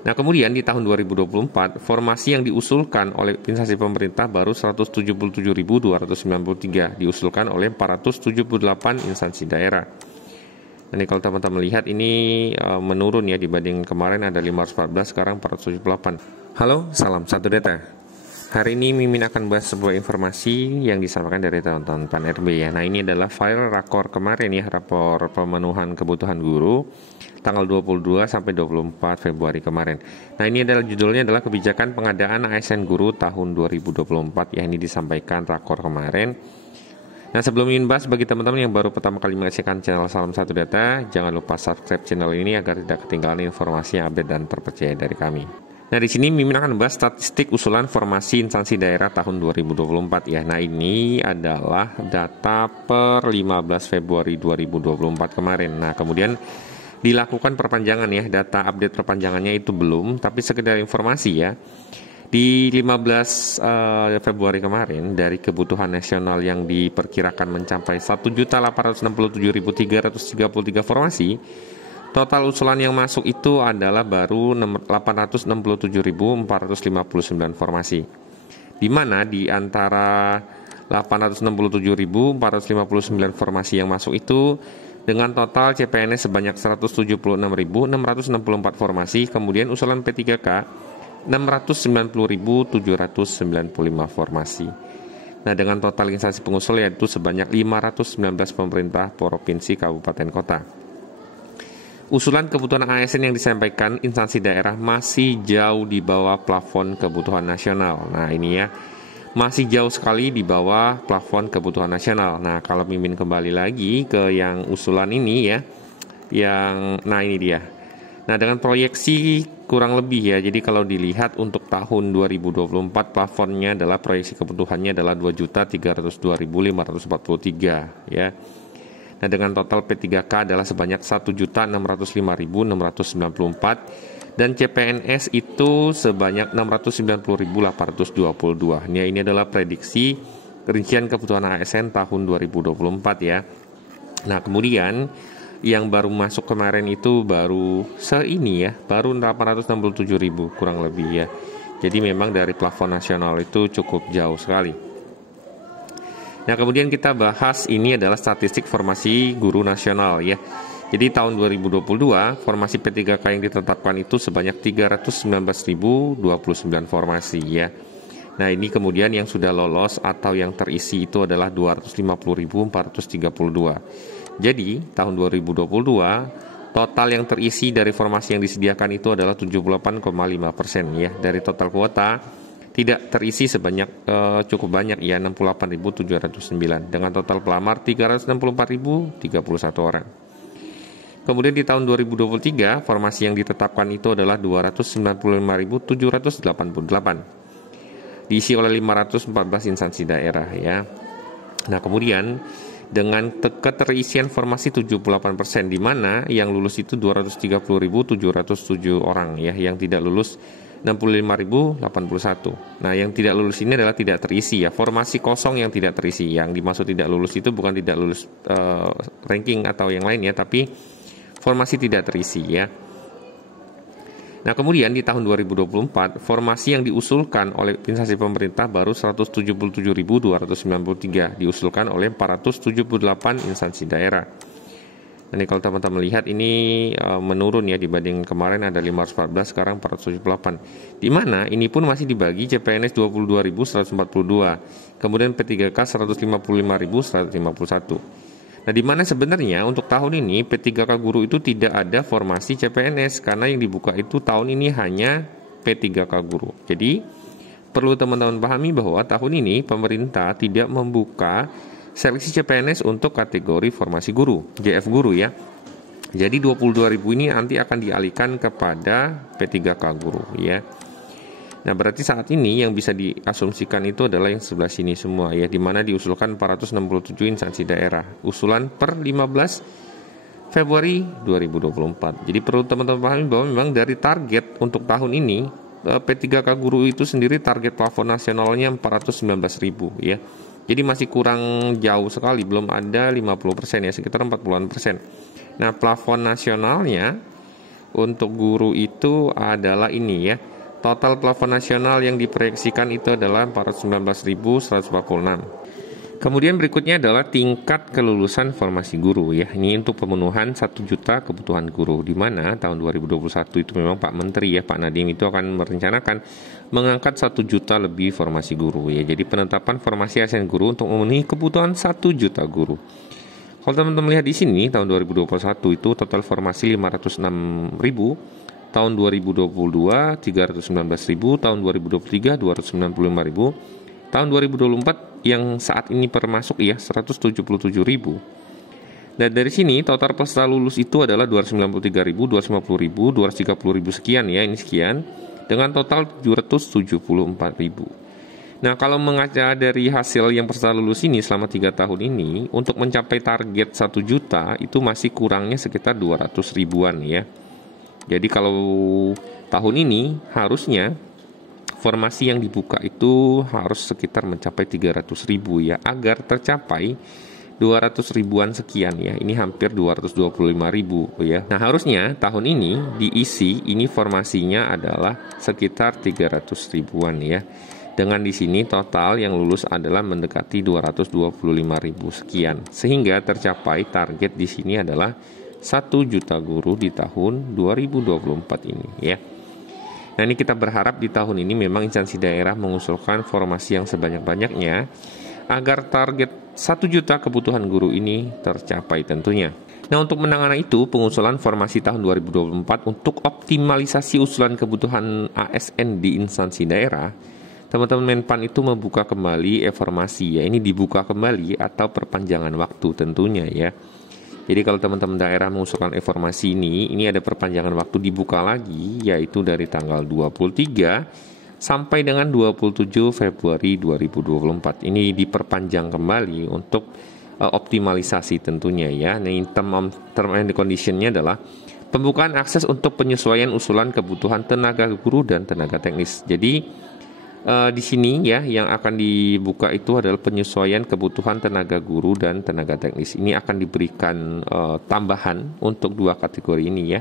Nah, kemudian di tahun 2024, formasi yang diusulkan oleh instansi pemerintah baru 177.293, diusulkan oleh 478 instansi daerah. Ini kalau teman-teman lihat ini menurun ya dibanding kemarin ada 514, sekarang 478. Halo, salam satu data. Hari ini Mimin akan bahas sebuah informasi yang disampaikan dari teman-teman Pan RB ya. Nah, ini adalah file rakor kemarin ya, rapor pemenuhan kebutuhan guru tanggal 22 sampai 24 Februari kemarin. Nah, ini adalah judulnya adalah kebijakan pengadaan ASN guru tahun 2024 ya, ini disampaikan rakor kemarin. Nah, sebelum Mimin bahas, bagi teman-teman yang baru pertama kali menyaksikan channel Salam Satu Data, jangan lupa subscribe channel ini agar tidak ketinggalan informasi yang update dan terpercaya dari kami. Nah, di sini Mimin akan membahas statistik usulan formasi instansi daerah tahun 2024 ya. Nah, ini adalah data per 15 Februari 2024 kemarin. Nah, kemudian dilakukan perpanjangan ya, data update perpanjangannya itu belum, tapi sekedar informasi ya. Di 15 Februari kemarin, dari kebutuhan nasional yang diperkirakan mencapai 1.867.333 formasi, total usulan yang masuk itu adalah baru 867.459 formasi. Di mana di antara 867.459 formasi yang masuk itu dengan total CPNS sebanyak 176.664 formasi, kemudian usulan P3K 690.795 formasi. Nah, dengan total instansi pengusul yaitu sebanyak 519 pemerintah provinsi, kabupaten, kota. Usulan kebutuhan ASN yang disampaikan instansi daerah masih jauh di bawah plafon kebutuhan nasional. Nah, ini ya, masih jauh sekali di bawah plafon kebutuhan nasional. Nah, kalau Mimin kembali lagi ke yang usulan ini ya, nah ini dia. Nah, dengan proyeksi kurang lebih ya, jadi kalau dilihat untuk tahun 2024 plafonnya adalah proyeksi kebutuhannya adalah 2.302.543 ya. Nah, dengan total P3K adalah sebanyak 1.605.694 dan CPNS itu sebanyak 690.822. Ini adalah prediksi rincian kebutuhan ASN tahun 2024 ya. Nah, kemudian yang baru masuk kemarin itu baru baru 867.000 kurang lebih ya. Jadi memang dari plafon nasional itu cukup jauh sekali. Nah, kemudian kita bahas ini adalah statistik formasi guru nasional ya. Jadi tahun 2022 formasi P3K yang ditetapkan itu sebanyak 319.029 formasi ya. Nah, ini kemudian yang sudah lolos atau yang terisi itu adalah 250.432. Jadi, tahun 2022, total yang terisi dari formasi yang disediakan itu adalah 78,5% ya. Dari total kuota, tidak terisi sebanyak cukup banyak ya, 68.709. Dengan total pelamar 364.031 orang. Kemudian di tahun 2023, formasi yang ditetapkan itu adalah 295.788. Diisi oleh 514 instansi daerah ya. Nah, kemudian dengan keterisian formasi 78%, di mana yang lulus itu 230.707 orang ya, yang tidak lulus 65.081. Nah, yang tidak lulus ini adalah tidak terisi ya, formasi kosong yang tidak terisi. Yang dimaksud tidak lulus itu bukan tidak lulus ranking atau yang lain ya, tapi formasi tidak terisi ya. Nah, kemudian di tahun 2024, formasi yang diusulkan oleh instansi pemerintah baru 177.293, diusulkan oleh 478 instansi daerah. Nah, ini kalau teman-teman lihat ini menurun ya dibanding kemarin ada 514, sekarang 478. Di mana ini pun masih dibagi CPNS 22.142, kemudian P3K 155.151. Nah, di mana sebenarnya untuk tahun ini P3K guru itu tidak ada formasi CPNS karena yang dibuka itu tahun ini hanya P3K guru. Jadi perlu teman-teman pahami bahwa tahun ini pemerintah tidak membuka seleksi CPNS untuk kategori formasi guru, JF guru ya. Jadi 22.000 ini nanti akan dialihkan kepada P3K guru ya. Nah, berarti saat ini yang bisa diasumsikan itu adalah yang sebelah sini semua ya, di mana diusulkan 467 instansi daerah. Usulan per 15 Februari 2024. Jadi perlu teman-teman pahami bahwa memang dari target untuk tahun ini P3K guru itu sendiri target plafon nasionalnya 419.000 ya. Jadi masih kurang jauh sekali, belum ada 50% ya, sekitar 40%. Nah, plafon nasionalnya untuk guru itu adalah ini ya. Total plafon nasional yang diproyeksikan itu adalah 419.146. Kemudian berikutnya adalah tingkat kelulusan formasi guru ya. Ini untuk pemenuhan 1 juta kebutuhan guru, di mana tahun 2021 itu memang Pak Menteri ya, Pak Nadiem itu akan merencanakan mengangkat 1 juta lebih formasi guru ya. Jadi penetapan formasi ASN guru untuk memenuhi kebutuhan 1 juta guru. Kalau teman-teman lihat di sini tahun 2021 itu total formasi 506.000, tahun 2022 319.000, tahun 2023 295.000. Tahun 2024 yang saat ini termasuk ya 177.000. Dan dari sini total peserta lulus itu adalah 293.000, 250.000, 230.000 sekian ya, ini sekian dengan total 774.000. Nah, kalau mengaca dari hasil yang peserta lulus ini selama 3 tahun ini, untuk mencapai target 1 juta itu masih kurangnya sekitar 200 ribuan ya. Jadi kalau tahun ini harusnya formasi yang dibuka itu harus sekitar mencapai 300.000 ya, agar tercapai 200 ribuan sekian ya. Ini hampir 225.000 ya. Nah, harusnya tahun ini diisi ini formasinya adalah sekitar 300 ribuan ya. Dengan di sini total yang lulus adalah mendekati 225.000 sekian. Sehingga tercapai target di sini adalah 1 juta guru di tahun 2024 ini ya. Nah, ini kita berharap di tahun ini memang instansi daerah mengusulkan formasi yang sebanyak-banyaknya agar target 1 juta kebutuhan guru ini tercapai tentunya. Nah, untuk menangani itu, pengusulan formasi tahun 2024 untuk optimalisasi usulan kebutuhan ASN di instansi daerah, teman-teman Menpan itu membuka kembali e-formasi ya. Ini dibuka kembali atau perpanjangan waktu tentunya ya. Jadi kalau teman-teman daerah mengusulkan informasi ini ada perpanjangan waktu dibuka lagi, yaitu dari tanggal 23 sampai dengan 27 Februari 2024. Ini diperpanjang kembali untuk optimalisasi tentunya ya. Nah, term and condition-nya adalah pembukaan akses untuk penyesuaian usulan kebutuhan tenaga guru dan tenaga teknis. Jadi di sini ya yang akan dibuka itu adalah penyesuaian kebutuhan tenaga guru dan tenaga teknis. Ini akan diberikan tambahan untuk 2 kategori ini ya.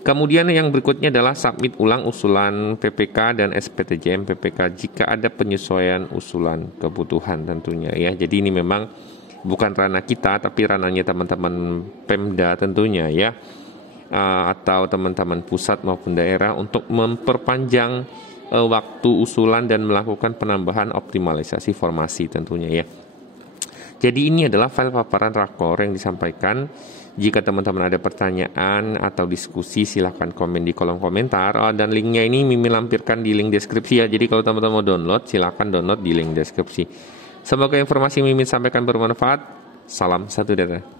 Kemudian yang berikutnya adalah submit ulang usulan PPK dan SPTJM PPK jika ada penyesuaian usulan kebutuhan tentunya ya. Jadi ini memang bukan ranah kita tapi ranahnya teman-teman Pemda tentunya ya, atau teman-teman pusat maupun daerah untuk memperpanjang waktu usulan dan melakukan penambahan optimalisasi formasi tentunya ya. Jadi ini adalah file paparan rakor yang disampaikan. Jika teman-teman ada pertanyaan atau diskusi silahkan komen di kolom komentar, dan linknya ini Mimin lampirkan di link deskripsi ya. Jadi kalau teman-teman mau download silahkan download di link deskripsi. Semoga informasi Mimin sampaikan bermanfaat. Salam satu data.